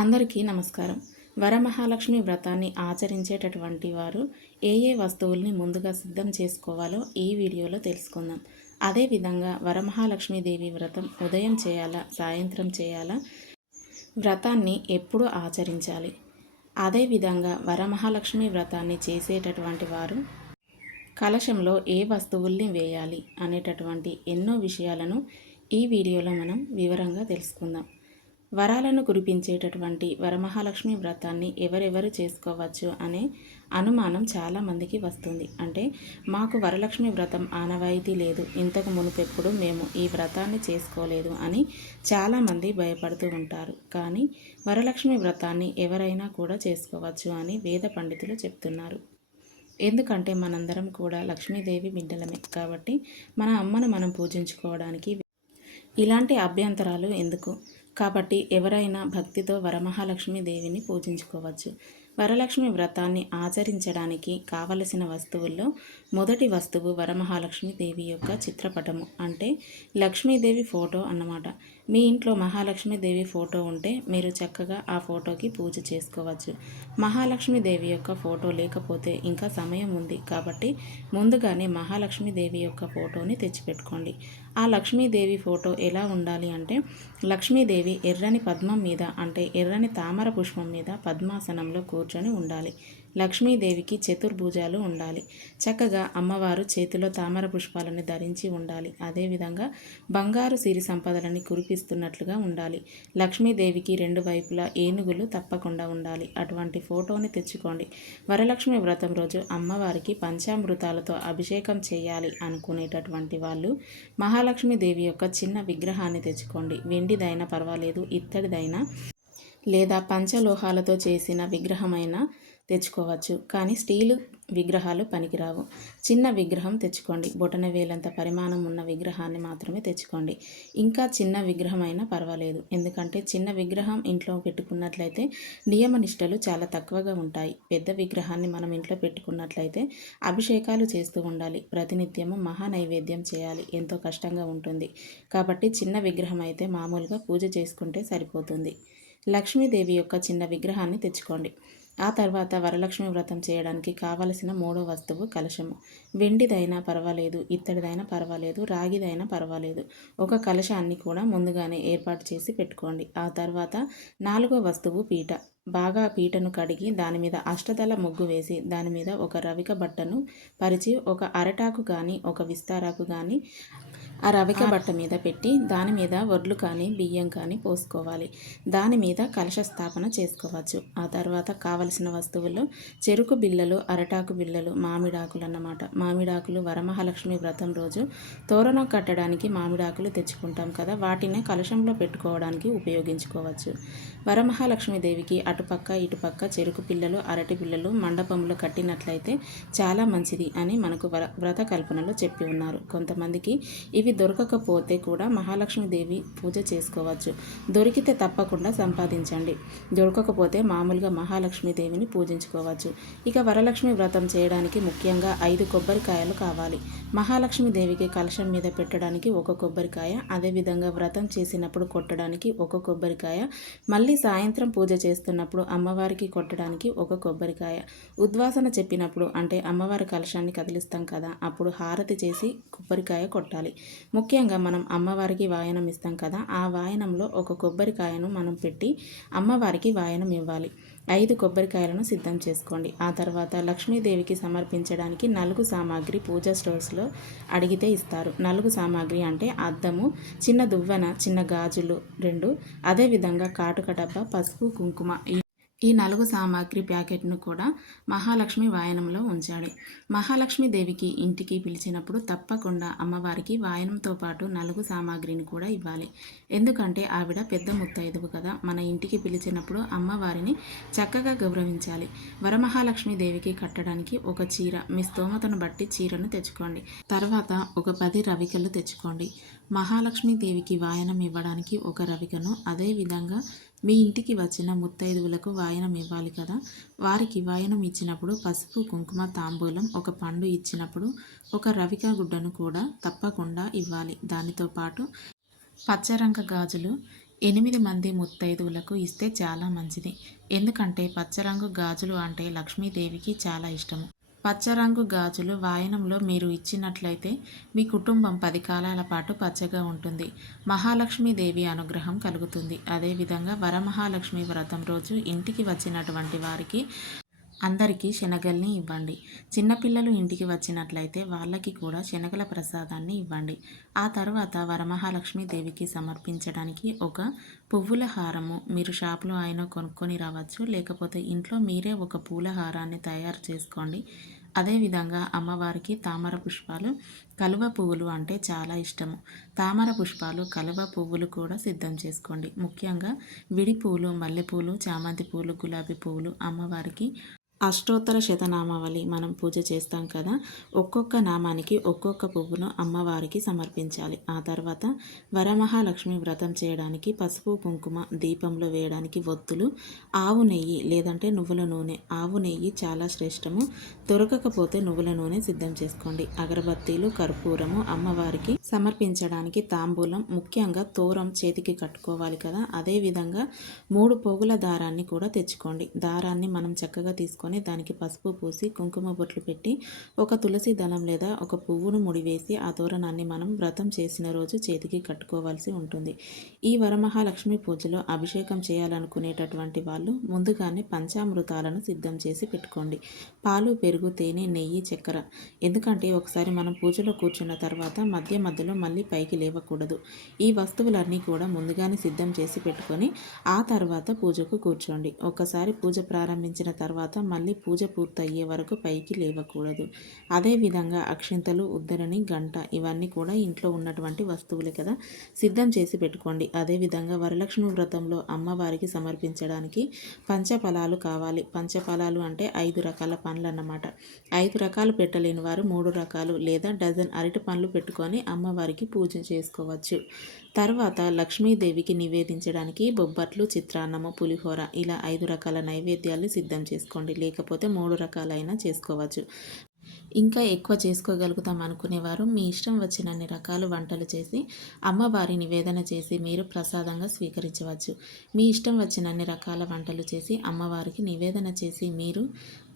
అందరికీ నమస్కారం. వరమహాలక్ష్మి వ్రతాన్ని ఆచరించేటటువంటి వారు ఏ వస్తువుల్ని ముందుగా సిద్ధం చేసుకోవాలో ఈ వీడియోలో తెలుసుకుందాం. అదేవిధంగా వరమహాలక్ష్మీదేవి వ్రతం ఉదయం చేయాలా, సాయంత్రం చేయాలా, వ్రతాన్ని ఎప్పుడు ఆచరించాలి, అదేవిధంగా వరమహాలక్ష్మి వ్రతాన్ని చేసేటటువంటి వారు కలశంలో ఏ వస్తువుల్ని వేయాలి అనేటటువంటి ఎన్నో విషయాలను ఈ వీడియోలో మనం వివరంగా తెలుసుకుందాం. వరాలను కురిపించేటటువంటి వరమహాలక్ష్మి వ్రతాన్ని ఎవరెవరు చేసుకోవచ్చు అనే అనుమానం చాలామందికి వస్తుంది. అంటే మాకు వరలక్ష్మి వ్రతం ఆనవాయితీ లేదు, ఇంతకు మునుపెప్పుడు మేము ఈ వ్రతాన్ని చేసుకోలేదు అని చాలామంది భయపడుతూ ఉంటారు. కానీ వరలక్ష్మి వ్రతాన్ని ఎవరైనా కూడా చేసుకోవచ్చు అని వేద పండితులు చెప్తున్నారు. ఎందుకంటే మనందరం కూడా లక్ష్మీదేవి బిడ్డలమే కాబట్టి మన అమ్మను మనం పూజించుకోవడానికి ఇలాంటి అభ్యంతరాలు ఎందుకు? కాబట్టి ఎవరైనా భక్తితో వరమహాలక్ష్మి దేవిని పూజించుకోవచ్చు. వరలక్ష్మి వ్రతాన్ని ఆచరించడానికి కావలసిన వస్తువుల్లో మొదటి వస్తువు వరమహాలక్ష్మి దేవి యొక్క చిత్రపటము, అంటే లక్ష్మీదేవి ఫోటో అన్నమాట. మీ ఇంట్లో మహాలక్ష్మీదేవి ఫోటో ఉంటే మీరు చక్కగా ఆ ఫోటోకి పూజ చేసుకోవచ్చు. మహాలక్ష్మీదేవి యొక్క ఫోటో లేకపోతే ఇంకా సమయం ఉంది కాబట్టి ముందుగానే మహాలక్ష్మీదేవి యొక్క ఫోటోని తెచ్చిపెట్టుకోండి. ఆ లక్ష్మీదేవి ఫోటో ఎలా ఉండాలి అంటే, లక్ష్మీదేవి ఎర్రని పద్మం మీద, అంటే ఎర్రని తామర పుష్పం మీద పద్మాసనంలో కూర్చొని ఉండాలి. లక్ష్మీదేవికి చతుర్భుజాలు ఉండాలి. చక్కగా అమ్మవారు చేతిలో తామర పుష్పాలను ధరించి ఉండాలి. అదేవిధంగా బంగారు సిరి సంపదలని కురిపిస్తున్నట్లుగా ఉండాలి. లక్ష్మీదేవికి రెండు వైపులా ఏనుగులు తప్పకుండా ఉండాలి. అటువంటి ఫోటోని తెచ్చుకోండి. వరలక్ష్మి వ్రతం రోజు అమ్మవారికి పంచామృతాలతో అభిషేకం చేయాలి అనుకునేటటువంటి వాళ్ళు మహాలక్ష్మీదేవి యొక్క చిన్న విగ్రహాన్ని తెచ్చుకోండి. వెండిదైనా పర్వాలేదు, ఇత్తడిదైనా లేదా పంచలోహాలతో చేసిన విగ్రహమైనా తెచ్చుకోవచ్చు. కానీ స్టీలు విగ్రహాలు పనికిరావు. చిన్న విగ్రహం తెచ్చుకోండి. బొటనవేలంత పరిమాణం ఉన్న విగ్రహాన్ని మాత్రమే తెచ్చుకోండి. ఇంకా చిన్న విగ్రహం అయినా పర్వాలేదు. ఎందుకంటే చిన్న విగ్రహం ఇంట్లో పెట్టుకున్నట్లయితే నియమనిష్టలు చాలా తక్కువగా ఉంటాయి. పెద్ద విగ్రహాన్ని మనం ఇంట్లో పెట్టుకున్నట్లయితే అభిషేకాలు చేస్తూ ఉండాలి. ప్రతినిత్యము మహానైవేద్యం చేయాలి. ఎంతో కష్టంగా ఉంటుంది. కాబట్టి చిన్న విగ్రహం అయితే మామూలుగా పూజ చేసుకుంటే సరిపోతుంది. లక్ష్మీదేవి యొక్క చిన్న విగ్రహాన్ని తెచ్చుకోండి. ఆ తర్వాత వరలక్ష్మి వ్రతం చేయడానికి కావలసిన మూడో వస్తువు కలశము. వెండిదైనా పర్వాలేదు, ఇత్తడిదైనా పర్వాలేదు, రాగిదైనా పర్వాలేదు. ఒక కలశాన్ని కూడా ముందుగానే ఏర్పాటు చేసి పెట్టుకోండి. ఆ తర్వాత నాలుగో వస్తువు పీట. బాగా పీటను కడిగి దాని మీద అష్టదళ ముగ్గు వేసి దాని మీద ఒక రవిక బట్టను పరిచి ఒక అరటాకు కానీ ఒక విస్తారాకు కానీ ఆ రవిక బట్ట మీద పెట్టి దాని మీద వడ్లు కానీ బియ్యం కానీ పోసుకోవాలి. దాని మీద కలశ స్థాపన చేసుకోవచ్చు. ఆ తర్వాత కావలసిన వస్తువుల్లో చెరుకు బిళ్ళలు, అరటాకు బిళ్ళలు, మామిడాకులు అన్నమాట. మామిడాకులు వరమహాలక్ష్మి వ్రతం రోజు తోరణం కట్టడానికి మామిడాకులు తెచ్చుకుంటాం కదా, వాటినే కలశంలో పెట్టుకోవడానికి ఉపయోగించుకోవచ్చు. వరమహాలక్ష్మీదేవికి అటుపక్క ఇటుపక్క చెరుకు పిల్లలు, అరటి పిల్లలు మండపంలో కట్టినట్లయితే చాలా మంచిది అని మనకు వ్రత కల్పనలో చెప్పి ఉన్నారు. కొంతమందికి ఇవి దొరకకపోతే కూడా మహాలక్ష్మీదేవి పూజ చేసుకోవచ్చు. దొరికితే తప్పకుండా సంపాదించండి. దొరకకపోతే మామూలుగా మహాలక్ష్మీదేవిని పూజించుకోవచ్చు. ఇక వరలక్ష్మి వ్రతం చేయడానికి ముఖ్యంగా 5 కొబ్బరికాయలు కావాలి. మహాలక్ష్మీదేవికి కలశం మీద పెట్టడానికి ఒక కొబ్బరికాయ, అదేవిధంగా వ్రతం చేసినప్పుడు కొట్టడానికి ఒక కొబ్బరికాయ, మళ్ళీ సాయంత్రం పూజ చేస్తున్నప్పుడు అమ్మవారికి కొట్టడానికి ఒక కొబ్బరికాయ, ఉద్వాసన చెప్పినప్పుడు అంటే అమ్మవారి కలశాన్ని కదిలిస్తాం కదా, అప్పుడు హారతి చేసి కొబ్బరికాయ కొట్టాలి. ముఖ్యంగా మనం అమ్మవారికి వాయనం ఇస్తాం కదా, ఆ వాయనంలో ఒక కొబ్బరికాయను మనం పెట్టి అమ్మవారికి వాయనం ఇవ్వాలి. 5 కొబ్బరికాయలను సిద్ధం చేసుకోండి. ఆ తర్వాత లక్ష్మీదేవికి సమర్పించడానికి నలుగు సామాగ్రి పూజా స్టోర్స్లో అడిగితే ఇస్తారు. నలుగు సామాగ్రి అంటే అద్దము, చిన్న దువ్వెన, చిన్న గాజులు 2, అదేవిధంగా కాటుక డబ్బా, పసుపు, కుంకుమ, ఈ నలుగు సామాగ్రి ప్యాకెట్ను కూడా మహాలక్ష్మి వాయనంలో ఉంచాలి. మహాలక్ష్మీదేవికి ఇంటికి పిలిచినప్పుడు తప్పకుండా అమ్మవారికి వాయనంతో పాటు నలుగు సామాగ్రిని కూడా ఇవ్వాలి. ఎందుకంటే ఆవిడ పెద్ద ముత్తైదువు కదా, మన ఇంటికి పిలిచినప్పుడు అమ్మవారిని చక్కగా గౌరవించాలి. వరమహాలక్ష్మీదేవికి కట్టడానికి ఒక చీర, మీ స్తోమతను బట్టి చీరను తెచ్చుకోండి. తర్వాత ఒక 10 రవికలు తెచ్చుకోండి. మహాలక్ష్మీదేవికి వాయనం ఇవ్వడానికి ఒక రవికను, అదేవిధంగా మీ ఇంటికి వచ్చిన ముత్తైదువులకు వాయనం ఇవ్వాలి కదా, వారికి వాయనం ఇచ్చినప్పుడు పసుపు, కుంకుమ, తాంబూలం, ఒక పండు ఇచ్చినప్పుడు ఒక రవిక గుడ్డను కూడా తప్పకుండా ఇవ్వాలి. దానితో పాటు పచ్చరంక గాజులు, 8 మంది ముత్తైదువులకు ఇస్తే చాలా మంచిది. ఎందుకంటే పచ్చరంగు గాజులు అంటే లక్ష్మీదేవికి చాలా ఇష్టము. పచ్చరంగు గాజులు వాయనంలో మీరు ఇచ్చినట్లయితే మీ కుటుంబం 10 కాలాల పాటు పచ్చగా ఉంటుంది. మహాలక్ష్మీదేవి అనుగ్రహం కలుగుతుంది. అదేవిధంగా వరమహాలక్ష్మి వ్రతం రోజు ఇంటికి వచ్చినటువంటి వారికి అందరికీ శనగల్ని ఇవ్వండి. చిన్నపిల్లలు ఇంటికి వచ్చినట్లయితే వాళ్ళకి కూడా శనగల ప్రసాదాన్ని ఇవ్వండి. ఆ తర్వాత వరమహాలక్ష్మి దేవికి సమర్పించడానికి ఒక పువ్వుల హారము మీరు షాపులో అయినా కొనుక్కొని రావచ్చు. లేకపోతే ఇంట్లో మీరే ఒక పూల హారాన్ని తయారు చేసుకోండి. అదేవిధంగా అమ్మవారికి తామర పుష్పాలు, కలువ పువ్వులు అంటే చాలా ఇష్టము. తామర పుష్పాలు, కలువ పువ్వులు కూడా సిద్ధం చేసుకోండి. ముఖ్యంగా విడి పూలు, మల్లెపూలు, చామంతి పూలు, గులాబీ పువ్వులు అమ్మవారికి అష్టోత్తర శతనామావళి మనం పూజ చేస్తాం కదా, ఒక్కొక్క నామానికి ఒక్కొక్క పువ్వును అమ్మవారికి సమర్పించాలి. ఆ తర్వాత వరమహాలక్ష్మి వ్రతం చేయడానికి పసుపు కుంకుమ దీపంలో వేయడానికి ఒత్తులు, ఆవు నెయ్యి లేదంటే నువ్వుల నూనె. ఆవు నెయ్యి చాలా శ్రేష్టము. దొరకకపోతే నువ్వుల నూనె సిద్ధం చేసుకోండి. అగరబత్తీలు, కర్పూరము అమ్మవారికి సమర్పించడానికి తాంబూలం, ముఖ్యంగా తోరం చేతికి కట్టుకోవాలి కదా. అదేవిధంగా 3 పోగుల దారాన్ని కూడా తెచ్చుకోండి. దారాన్ని మనం చక్కగా తీసుకొని దానికి పసుపు పూసి కుంకుమ బొట్లు పెట్టి ఒక తులసి దళం లేదా ఒక పువ్వును ముడివేసి ఆ తోరణాన్ని మనం వ్రతం చేసిన రోజు చేతికి కట్టుకోవాల్సి ఉంటుంది. ఈ వరమహాలక్ష్మి పూజలో అభిషేకం చేయాలనుకునేటటువంటి వాళ్ళు ముందుగానే పంచామృతాలను సిద్ధం చేసి పెట్టుకోండి. పాలు, పెరుగు, తేనె, నెయ్యి, చక్కెర. ఎందుకంటే ఒకసారి మనం పూజలో కూర్చున్న తర్వాత మధ్యలో మళ్ళీ పైకి లేవకూడదు. ఈ వస్తువులన్నీ కూడా ముందుగానే సిద్ధం చేసి పెట్టుకొని ఆ తర్వాత పూజకు కూర్చోండి. ఒకసారి పూజ ప్రారంభించిన తర్వాత మళ్ళీ పూజ పూర్తయ్యే వరకు పైకి లేవకూడదు. అదేవిధంగా అక్షింతలు, ఉద్దరణి, గంట ఇవన్నీ కూడా ఇంట్లో ఉన్నటువంటి వస్తువులే కదా, సిద్ధం చేసి పెట్టుకోండి. అదేవిధంగా వరలక్ష్మి వ్రతంలో అమ్మవారికి సమర్పించడానికి పంచఫలాలు కావాలి. పంచఫలాలు అంటే 5 రకాల పండ్లు అన్నమాట. 5 రకాలు పెట్టలేని వారు 3 రకాలు లేదా డజన్ అరటి పండ్లు పెట్టుకొని అమ్మవారికి పూజ చేసుకోవచ్చు. తర్వాత లక్ష్మీదేవికి నివేదించడానికి బొబ్బట్లు, చిత్రాన్నము, పులిహోర ఇలా 5 రకాల నైవేద్యాలు సిద్ధం చేసుకోండి. లేకపోతే 3 రకాలైనా చేసుకోవచ్చు. ఇంకా ఎక్కువ చేసుకోగలుగుతాం అనుకునేవారు మీ ఇష్టం వచ్చినన్ని రకాల వంటలు చేసి అమ్మవారి నివేదన చేసి మీరు ప్రసాదంగా స్వీకరించవచ్చు. మీ ఇష్టం వచ్చినన్ని రకాల వంటలు చేసి అమ్మవారికి నివేదన చేసి మీరు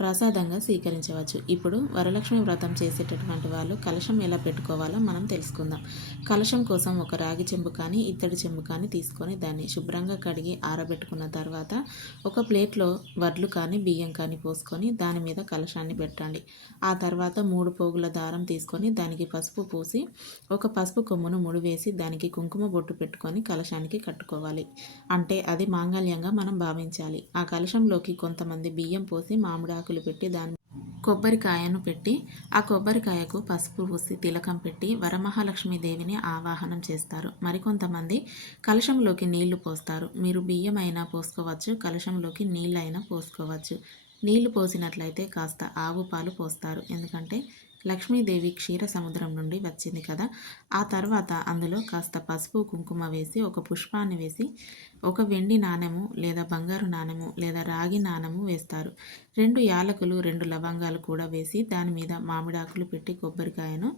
ప్రసాదంగా స్వీకరించవచ్చు. ఇప్పుడు వరలక్ష్మి వ్రతం చేసేటటువంటి వాళ్ళు కలశం ఎలా పెట్టుకోవాలో మనం తెలుసుకుందాం. కలశం కోసం ఒక రాగి చెంబు కానీ ఇత్తడి చెంబు కానీ తీసుకొని దాన్ని శుభ్రంగా కడిగి ఆరబెట్టుకున్న తర్వాత ఒక ప్లేట్లో వడ్లు కానీ బియ్యం కానీ పోసుకొని దాని మీద కలశాన్ని పెట్టండి. ఆ తర్వాత 3 పోగుల దారం తీసుకొని దానికి పసుపు పూసి ఒక పసుపు కొమ్మును ముడివేసి దానికి కుంకుమ బొట్టు పెట్టుకొని కలశానికి కట్టుకోవాలి. అంటే అది మాంగళ్యంగా మనం భావించాలి. ఆ కలశంలోకి కొంతమంది బియ్యం పోసి మామిడాకులు పెట్టి దాని కొబ్బరికాయను పెట్టి ఆ కొబ్బరికాయకు పసుపు పూసి తిలకం పెట్టి వరమహాలక్ష్మి దేవిని ఆవాహనం చేస్తారు. మరికొంతమంది కలశంలోకి నీళ్లు పోస్తారు. మీరు బియ్యం అయినా పోసుకోవచ్చు, కలశంలోకి నీళ్ళైనా పోసుకోవచ్చు. నీళ్లు పోసినట్లయితే కాస్త ఆవు పాలు పోస్తారు. ఎందుకంటే లక్ష్మీదేవి క్షీర సముద్రం నుండి వచ్చింది కదా. ఆ తర్వాత అందులో కాస్త పసుపు కుంకుమ వేసి ఒక పుష్పాన్ని వేసి ఒక వెండి నాణెము లేదా బంగారు నాణెము లేదా రాగి నాణెము వేస్తారు. 2 యాలకులు, 2 లవంగాలు కూడా వేసి దాని మీద మామిడాకులు పెట్టి కొబ్బరికాయను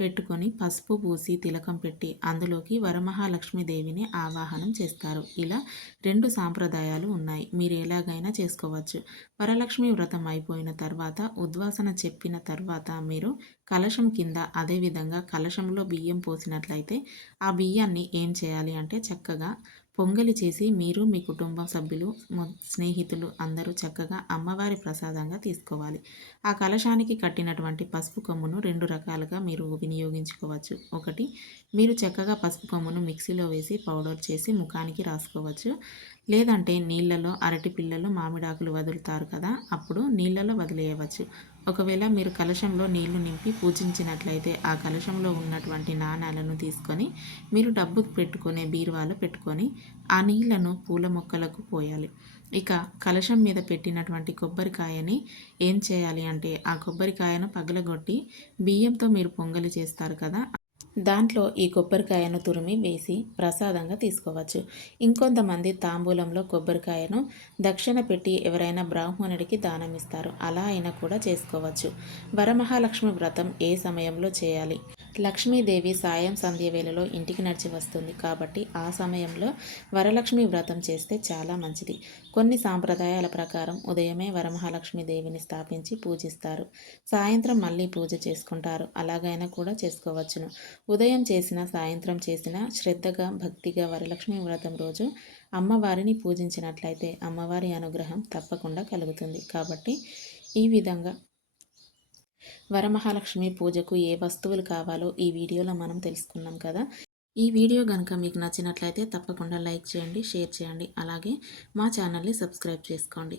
పెట్టుకొని పసుపు పూసి తిలకం పెట్టి అందులోకి వరమహాలక్ష్మి దేవిని ఆవాహనం చేస్తారు. ఇలా 2 సాంప్రదాయాలు ఉన్నాయి. మీరు ఎలాగైనా చేసుకోవచ్చు. వరలక్ష్మి వ్రతం అయిపోయిన తర్వాత ఉద్వాసన చెప్పిన తర్వాత మీరు కలశం కింద అదేవిధంగా కలశంలో బియ్యం పోసినట్లయితే ఆ బియ్యాన్ని ఏం చేయాలి అంటే చక్కగా పొంగలి చేసి మీరు మీ కుటుంబ సభ్యులు స్నేహితులు అందరూ చక్కగా అమ్మవారి ప్రసాదంగా తీసుకోవాలి. ఆ కలశానికి కట్టినటువంటి పసుపు కొమ్మును 2 రకాలుగా మీరు వినియోగించుకోవచ్చు. ఒకటి, మీరు చక్కగా పసుపు కొమ్మును మిక్సీలో వేసి పౌడర్ చేసి ముఖానికి రాసుకోవచ్చు. లేదంటే నీళ్ళలో అరటి పిల్లలు మామిడాకులు వదులుతారు కదా, అప్పుడు నీళ్ళలో వదిలేయవచ్చు. ఒకవేళ మీరు కలశంలో నీళ్లు నింపి పూజించినట్లయితే ఆ కలశంలో ఉన్నటువంటి నాణాలను తీసుకొని మీరు డబ్బు పెట్టుకునే బీరువాలో పెట్టుకొని ఆ నీళ్లను పూల మొక్కలకు పోయాలి. ఇక కలశం మీద పెట్టినటువంటి కొబ్బరికాయని ఏం చేయాలి అంటే ఆ కొబ్బరికాయను పగలగొట్టి బియ్యంతో మీరు పొంగలి చేస్తారు కదా, దాంట్లో ఈ కొబ్బరికాయను తురిమి వేసి ప్రసాదంగా తీసుకోవచ్చు. ఇంకొంతమంది తాంబూలంలో కొబ్బరికాయను దక్షిణ పెట్టి ఎవరైనా బ్రాహ్మణుడికి దానం ఇస్తారు. అలా అయినా కూడా చేసుకోవచ్చు. వరమహాలక్ష్మి వ్రతం ఏ సమయంలో చేయాలి? లక్ష్మీదేవి సాయం సంధ్య వేళలో ఇంటికి నడిచి వస్తుంది కాబట్టి ఆ సమయంలో వరలక్ష్మి వ్రతం చేస్తే చాలా మంచిది. కొన్ని సాంప్రదాయాల ప్రకారం ఉదయమే వరమహాలక్ష్మీదేవిని స్థాపించి పూజిస్తారు. సాయంత్రం మళ్ళీ పూజ చేసుకుంటారు. అలాగైనా కూడా చేసుకోవచ్చును. ఉదయం చేసిన సాయంత్రం చేసిన శ్రద్ధగా భక్తిగా వరలక్ష్మి వ్రతం రోజు అమ్మవారిని పూజించినట్లయితే అమ్మవారి అనుగ్రహం తప్పకుండా కలుగుతుంది. కాబట్టి ఈ విధంగా వరమహాలక్ష్మి పూజకు ఏ వస్తువులు కావాలో ఈ వీడియోలో మనం తెలుసుకున్నాం కదా. ఈ వీడియో కనుక మీకు నచ్చినట్లయితే తప్పకుండా లైక్ చేయండి, షేర్ చేయండి. అలాగే మా ఛానల్ని సబ్స్క్రైబ్ చేసుకోండి.